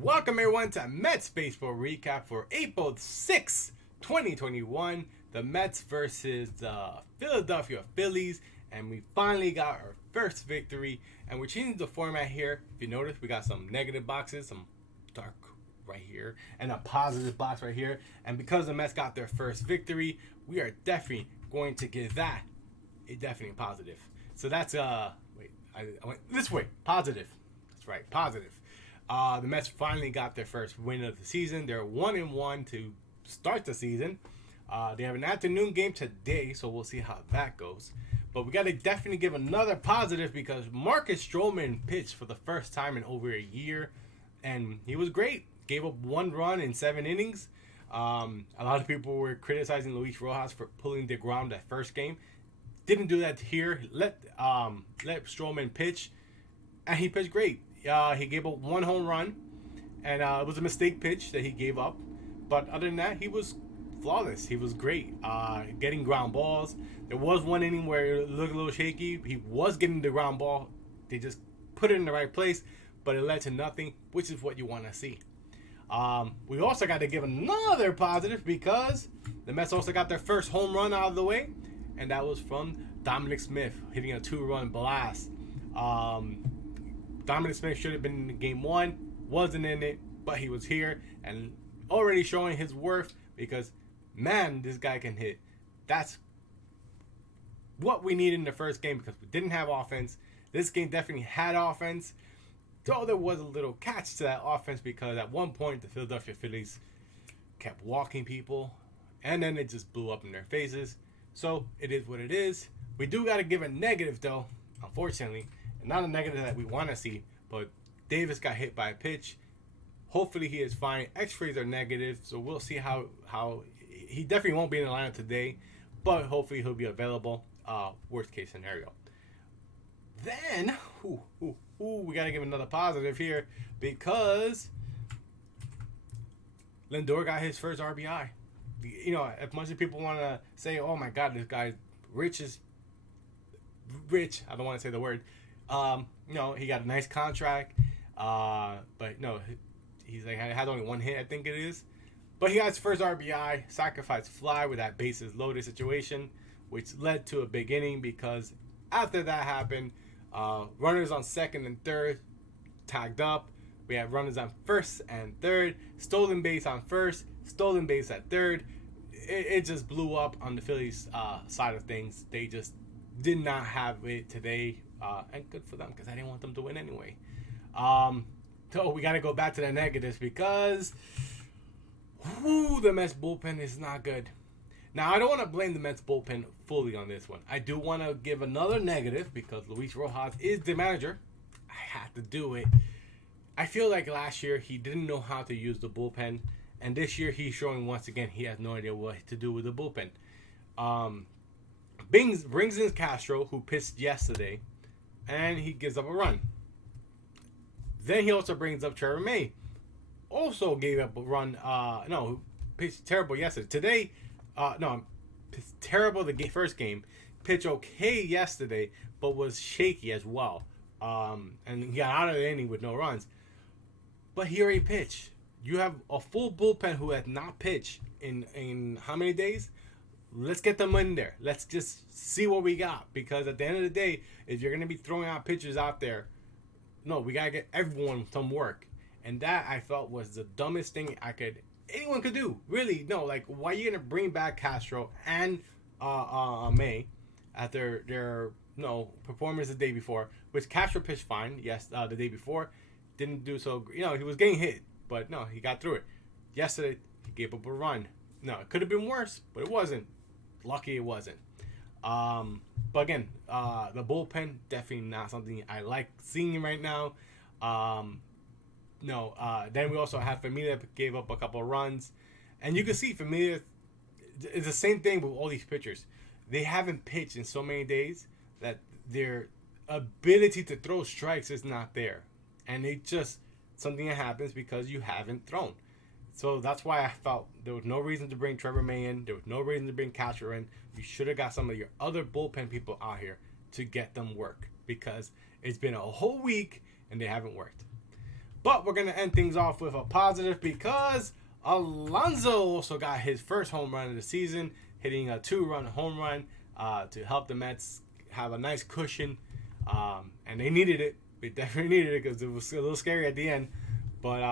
Welcome everyone to Mets Baseball Recap for April 6, 2021. The Mets versus the Philadelphia Phillies. And we finally got our first victory. And we're changing the format here. If you notice, we got some negative boxes, some dark right here, and a positive box right here. And because the Mets got their first victory, we are definitely going to give that a definitely positive. So that's wait, I went this way. Positive. That's right, positive. The Mets finally got their first win of the season. They're 1-1 to start the season. They have an afternoon game today, so we'll see how that goes. But we got to definitely give another positive because Marcus Stroman pitched for the first time in over a year, and he was great. Gave up 1 run in 7 innings. A lot of people were criticizing Luis Rojas for pulling DeGrom that first game. Didn't do that here. Let Stroman pitch, and he pitched great. He gave up 1 home run, and it was a mistake pitch that he gave up. But other than that, he was flawless. He was great. Getting ground balls. There was 1 inning where it looked a little shaky. He was getting the ground ball. They just put it in the right place, but it led to nothing, which is what you want to see. We also got to give another positive because the Mets also got their first home run out of the way, and that was from Dominic Smith hitting a 2-run blast. Dominic Smith should have been in game 1, wasn't in it, but he was here and already showing his worth because, man, this guy can hit. That's what we needed in the first game because we didn't have offense. This game definitely had offense, though there was a little catch to that offense because at one point the Philadelphia Phillies kept walking people, and then it just blew up in their faces. So it is what it is. We do got to give a negative, though, unfortunately. Not a negative that we want to see, but Davis got hit by a pitch. Hopefully he is fine. X-rays are negative, so we'll see how he definitely won't be in the lineup today, but hopefully he'll be available. Worst case scenario. Then, we got to give another positive here because Lindor got his first RBI. You know, as much as people want to say, oh my God, this guy's rich. I don't want to say the word. He got a nice contract, but no, he's like had only 1 hit, I think it is. But he got his first RBI, sacrifice fly with that bases loaded situation, which led to a big inning because after that happened, runners on second and third tagged up. We had runners on first and third, stolen base on first, stolen base at third. It just blew up on the Phillies side of things. They just did not have it today. And good for them because I didn't want them to win anyway. So we got to go back to the negatives because the Mets bullpen is not good. Now, I don't want to blame the Mets bullpen fully on this one. I do want to give another negative because Luis Rojas is the manager. I had to do it. I feel like last year he didn't know how to use the bullpen. And this year he's showing once again he has no idea what to do with the bullpen. Brings in Castro, who pitched yesterday, and he gives up a run. Then he also brings up Trevor May. Also gave up a run. Pitched terrible yesterday. Today, pitched terrible the first game. Pitched okay yesterday, but was shaky as well. And he got out of the inning with no runs. But he already pitched. You have a full bullpen who has not pitched in how many days? Let's get them in there. Let's just see what we got. Because at the end of the day, if you're going to be throwing out pitchers out there, no, we got to get everyone some work. And that, I felt, was the dumbest thing anyone could do. Really, no. Like, why are you going to bring back Castro and May after their performance the day before? Which Castro pitched fine, yes, the day before. Didn't do so. He was getting hit. But, no, he got through it. Yesterday, he gave up a run. No, it could have been worse, but it wasn't. Lucky it wasn't. But again, the bullpen definitely not something I like seeing right now. Then we also have Familia gave up a couple of runs, and you can see Familia. It's the same thing with all these pitchers. They haven't pitched in so many days that their ability to throw strikes is not there, and it's just something that happens because you haven't thrown. So that's why I felt there was no reason to bring Trevor May in. There was no reason to bring Castro in. You should have got some of your other bullpen people out here to get them work because it's been a whole week and they haven't worked. But we're going to end things off with a positive because Alonso also got his first home run of the season, hitting a 2-run home run to help the Mets have a nice cushion. And they needed it. They definitely needed it because it was a little scary at the end. But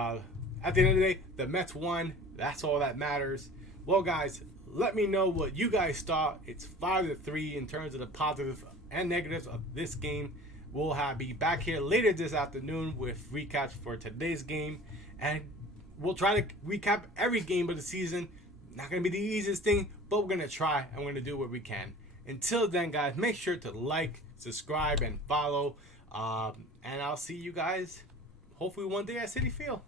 at the end of the day, the Mets won. That's all that matters. Well, guys, let me know what you guys thought. It's 5-3 in terms of the positives and negatives of this game. We'll be back here later this afternoon with recaps for today's game. And we'll try to recap every game of the season. Not going to be the easiest thing, but we're going to try and we're going to do what we can. Until then, guys, make sure to like, subscribe, and follow. And I'll see you guys hopefully one day at Citi Field.